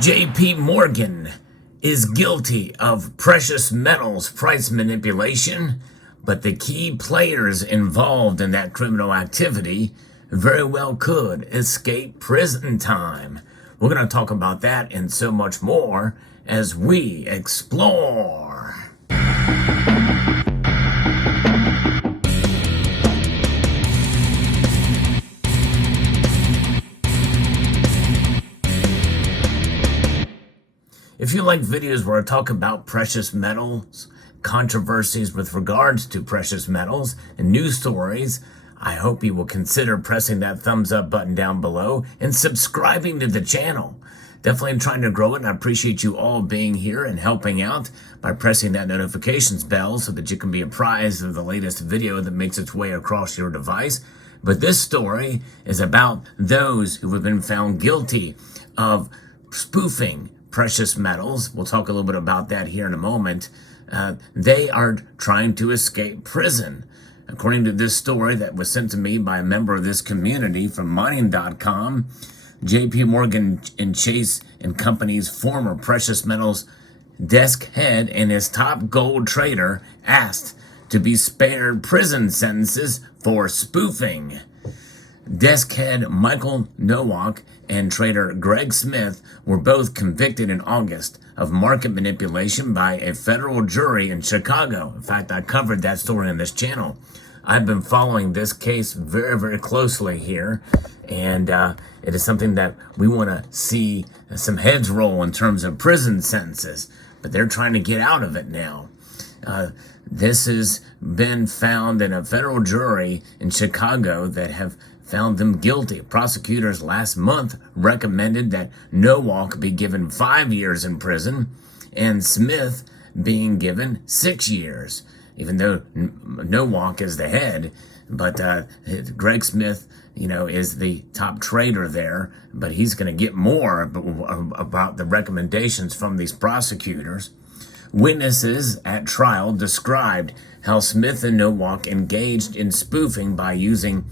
JPMorgan is guilty of precious metals price manipulation, but the key players involved in that criminal activity very well could escape prison time. We're going to talk about that and so much more as we explore. If you like videos where I talk about precious metals, controversies with regards to precious metals, and news stories, I hope you will consider pressing that thumbs up button down below and subscribing to the channel. Definitely trying to grow it, and I appreciate you all being here and helping out by pressing that notifications bell so that you can be apprised of the latest video that makes its way across your device. But this story is about those who have been found guilty of spoofing precious metals. We'll talk a little bit about that here in a moment. They are trying to escape prison. According to this story that was sent to me by a member of this community from mining.com, JPMorgan and Chase and Company's former precious metals desk head and his top gold trader asked to be spared prison sentences for spoofing. Desk head Michael Nowak and trader Greg Smith were both convicted in August of market manipulation by a federal jury in Chicago. In fact, I covered that story on this channel. I've been following this case very, very closely here, and it is something that we want to see some heads roll in terms of prison sentences, but they're trying to get out of it now. This has been found in a federal jury in Chicago that have found them guilty. Prosecutors last month recommended that Nowak be given 5 years in prison and Smith being given 6 years, even though Nowak is the head. But Greg Smith, is the top trader there, but he's going to get more about the recommendations from these prosecutors. Witnesses at trial described how Smith and Nowak engaged in spoofing by using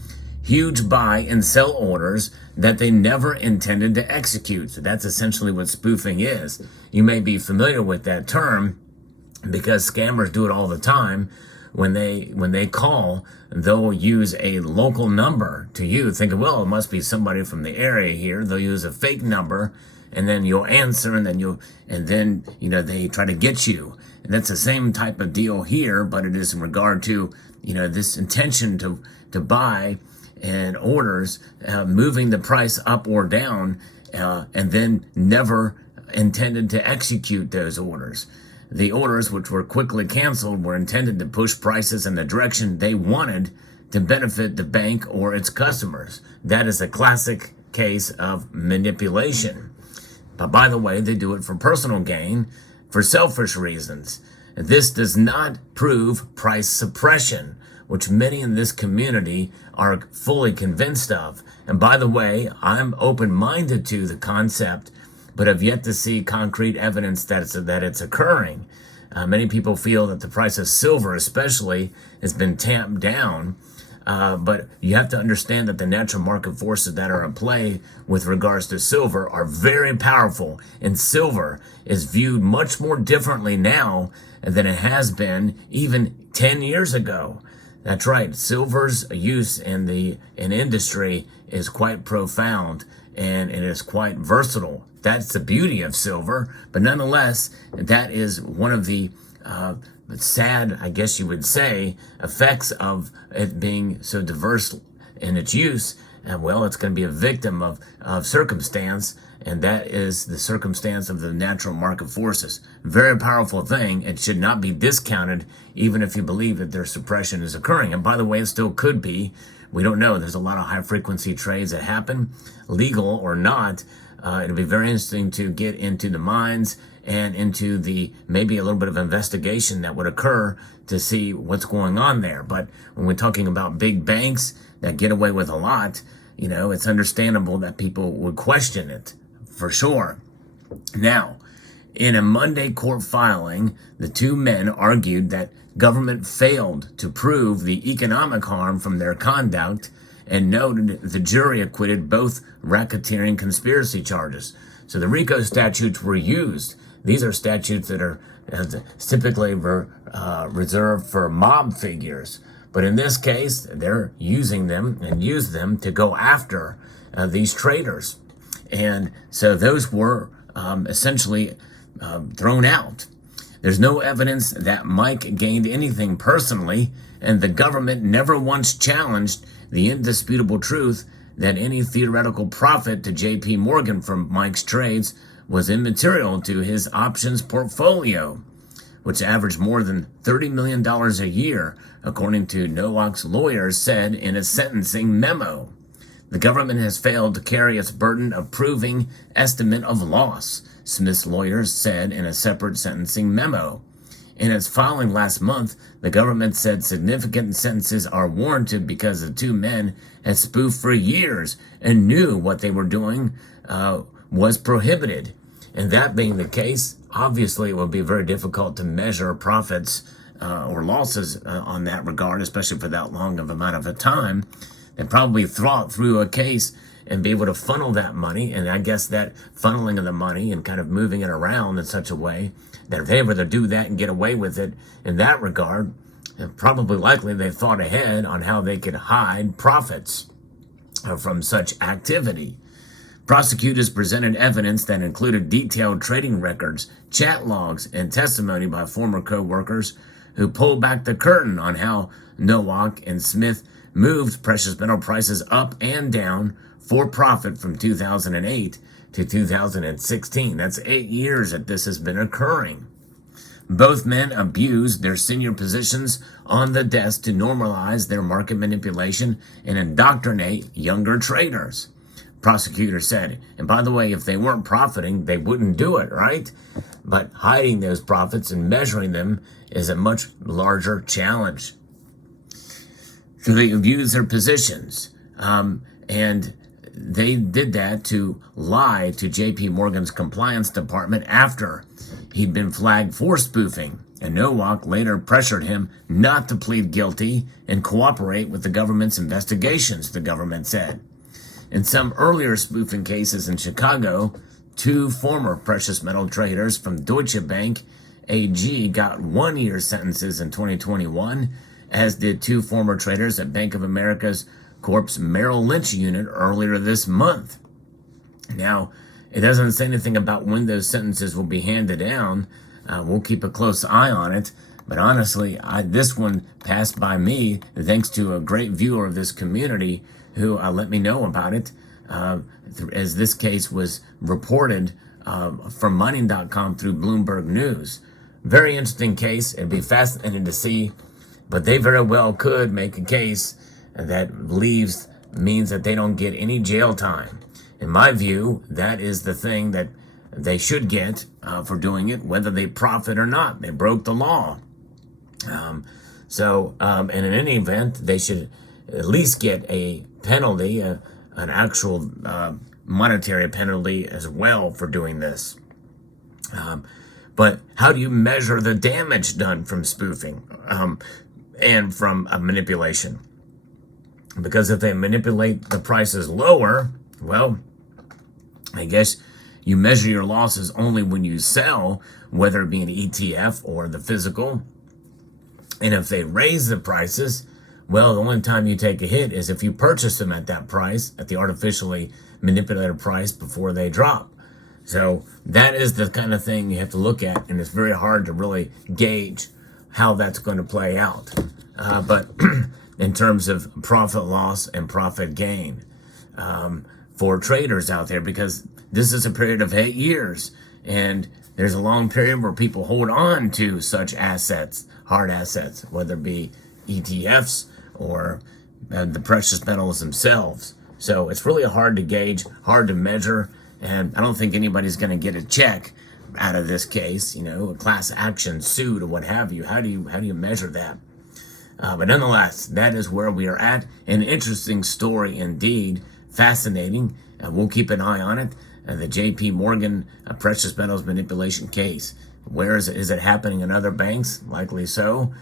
huge buy and sell orders that they never intended to execute. So that's essentially what spoofing is. You may be familiar with that term because scammers do it all the time. When they call, they'll use a local number to you, thinking, well, it must be somebody from the area here. They'll use a fake number, and then you'll answer, and then they try to get you. And that's the same type of deal here, but it is in regard to this intention to buy and orders, moving the price up or down, and then never intended to execute those orders. The orders, which were quickly canceled, were intended to push prices in the direction they wanted to benefit the bank or its customers. That is a classic case of manipulation. But by the way, they do it for personal gain, for selfish reasons. This does not prove price suppression, which many in this community are fully convinced of. And by the way, I'm open-minded to the concept, but have yet to see concrete evidence that it's occurring. Many people feel that the price of silver especially has been tamped down, but you have to understand that the natural market forces that are at play with regards to silver are very powerful, and silver is viewed much more differently now than it has been even 10 years ago. That's right. Silver's use in industry is quite profound, and it is quite versatile. That's the beauty of silver. But nonetheless, that is one of the sad, I guess you would say, effects of it being so diverse in its use. And well, it's going to be a victim of circumstance, and that is the circumstance of the natural market forces. Very powerful thing. It should not be discounted, even if you believe that their suppression is occurring. And by the way, it still could be. We don't know. There's a lot of high-frequency trades that happen, legal or not. It'll be very interesting to get into the mines and into maybe a little bit of investigation that would occur to see what's going on there. But when we're talking about big banks that get away with a lot, it's understandable that people would question it, for sure. Now, in a Monday court filing, the two men argued that government failed to prove the economic harm from their conduct and noted the jury acquitted both racketeering conspiracy charges. So the RICO statutes were used. These are statutes that are typically reserved for mob figures. But in this case, they're using them and use them to go after these traders. And so those were essentially thrown out. There's no evidence that Mike gained anything personally, and the government never once challenged the indisputable truth that any theoretical profit to JPMorgan from Mike's trades was immaterial to his options portfolio, which averaged more than $30 million a year, according to Nowak's lawyers said in a sentencing memo. The government has failed to carry its burden of proving estimate of loss, Smith's lawyers said in a separate sentencing memo. In its filing last month, the government said significant sentences are warranted because the two men had spoofed for years and knew what they were doing was prohibited. And that being the case, obviously it would be very difficult to measure profits or losses on that regard, especially for that long of amount of a time. And probably thought through a case and be able to funnel that money. And I guess that funneling of the money and kind of moving it around in such a way that if they were to do that and get away with it in that regard, probably likely they thought ahead on how they could hide profits from such activity. Prosecutors presented evidence that included detailed trading records, chat logs, and testimony by former co-workers who pulled back the curtain on how Nowak and Smith moved precious metal prices up and down for profit from 2008 to 2016. That's 8 years that this has been occurring. Both men abused their senior positions on the desk to normalize their market manipulation and indoctrinate younger traders, prosecutors said. And by the way, if they weren't profiting, they wouldn't do it, right? But hiding those profits and measuring them is a much larger challenge. So they abused their positions, and they did that to lie to JPMorgan's compliance department after he'd been flagged for spoofing. And Nowak later pressured him not to plead guilty and cooperate with the government's investigations, the government said. In some earlier spoofing cases in Chicago, two former precious metal traders from Deutsche Bank AG got 1 year sentences in 2021, as did two former traders at Bank of America's Corp's Merrill Lynch unit earlier this month. Now, it doesn't say anything about when those sentences will be handed down. We'll keep a close eye on it. But honestly, this one passed by me thanks to a great viewer of this community who let me know about it, as this case was reported from mining.com through Bloomberg News. Very interesting case. It'd be fascinating to see. But they very well could make a case that means that they don't get any jail time. In my view, that is the thing that they should get for doing it, whether they profit or not. They broke the law. And in any event, they should at least get a penalty, an actual monetary penalty as well for doing this. But how do you measure the damage done from spoofing and from manipulation? Because if they manipulate the prices lower, well, I guess you measure your losses only when you sell, whether it be an ETF or the physical. And if they raise the prices, well, the only time you take a hit is if you purchase them at that price, at the artificially manipulated price before they drop. So that is the kind of thing you have to look at, and it's very hard to really gauge how that's going to play out. But in terms of profit loss and profit gain for traders out there, because this is a period of 8 years, and there's a long period where people hold on to such assets, hard assets, whether it be ETFs or the precious metals themselves. So it's really hard to gauge, hard to measure, and I don't think anybody's going to get a check out of this case, a class action suit or what have you. How do you measure that? But nonetheless, that is where we are at. An interesting story indeed, fascinating. We'll keep an eye on it. The JPMorgan precious metals manipulation case. Where is it? Is it happening in other banks? Likely so.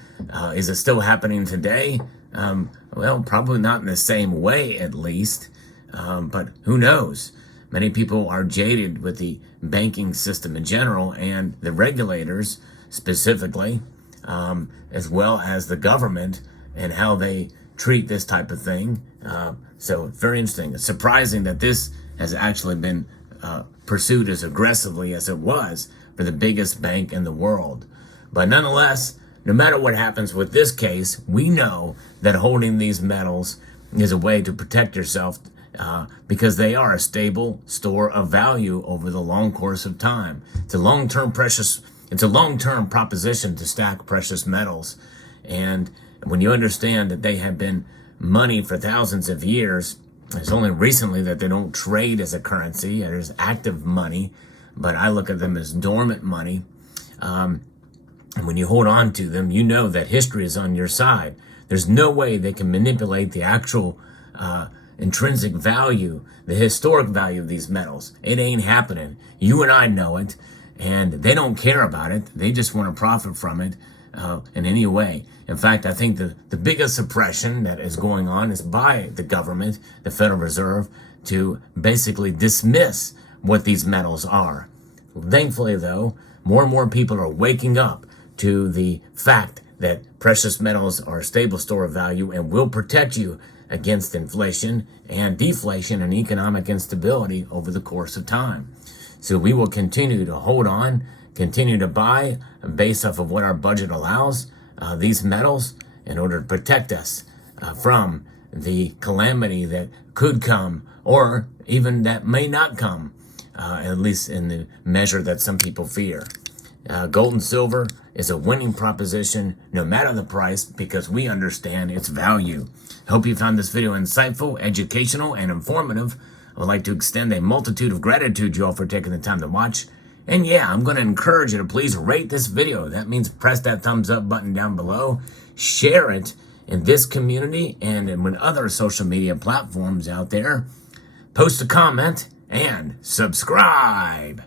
Is it still happening today? Well, probably not in the same way, at least, but who knows? Many people are jaded with the banking system in general and the regulators specifically, as well as the government and how they treat this type of thing. So it's very interesting. It's surprising that this has actually been pursued as aggressively as it was for the biggest bank in the world. But nonetheless, no matter what happens with this case, we know that holding these metals is a way to protect yourself because they are a stable store of value over the long course of time. It's a long-term proposition to stack precious metals. And when you understand that they have been money for thousands of years, it's only recently that they don't trade as a currency. There's active money, but I look at them as dormant money. And when you hold on to them, you know that history is on your side. There's no way they can manipulate the actual intrinsic value, the historic value of these metals. It ain't happening. You and I know it, and they don't care about it. They just want to profit from it in any way. In fact, I think the biggest suppression that is going on is by the government, the Federal Reserve, to basically dismiss what these metals are. Thankfully, though, more and more people are waking up to the fact that precious metals are a stable store of value and will protect you against inflation and deflation and economic instability over the course of time. So we will continue to hold on, continue to buy based off of what our budget allows, these metals in order to protect us from the calamity that could come or even that may not come, at least in the measure that some people fear. Gold and silver is a winning proposition no matter the price because we understand its value. I hope you found this video insightful, educational, and informative. I would like to extend a multitude of gratitude to you all for taking the time to watch. And yeah, I'm going to encourage you to please rate this video. That means press that thumbs up button down below. Share it in this community and with other social media platforms out there. Post a comment and subscribe.